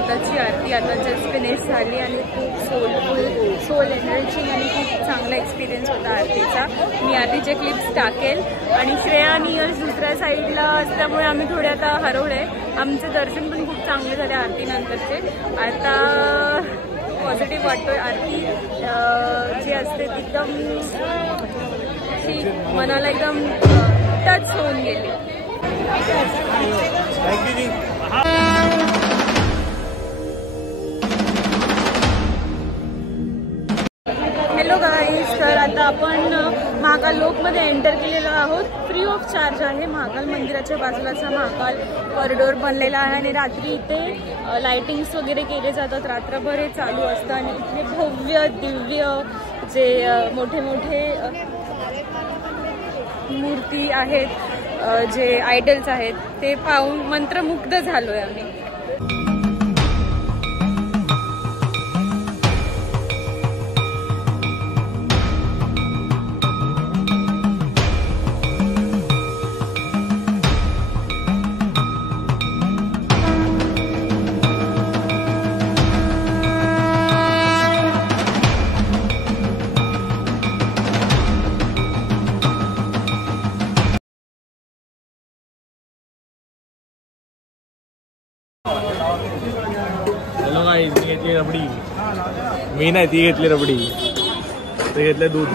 माताची आरती आता just finish झाली आणि खूप सोल एनर्जिंग आणि खूप चांगला एक्सपिरियन्स होता आरतीचा. मी आधीचे क्लिप्स टाकेल. आणि श्रेया आणि यश दुसऱ्या साईडला असल्यामुळे आम्ही थोडे आता हरवले. आमचे दर्शन पण खूप चांगले झाले आरतीनंतरचे. आता पॉझिटिव्ह वाटतोय. आरती जी असते ती एकदम मनाला एकदम टच होऊन गेली. हॅलो गाईज, तर आता आपण महाकाल लोकमध्ये एंटर केलेलो आहोत. फ्री ऑफ चार्ज आहे. महाकाल मंदिराच्या बाजूलाचा महाकाल कॉरिडोर बनलेला आहे आणि रात्री इथे लाइटिंग्स वगैरे केले जातात. रात्रभर हे चालू असतं आणि इथले भव्य दिव्य जे मोठे मोठे मूर्ती आहेत, जे आयडल्स आहेत, ते पाहून मंत्रमुग्ध झालोय आम्ही. हॅलो गाईज, मी घेतली रबडी. मी नाही, ती घेतली रबडी. ते घेतलं दूध.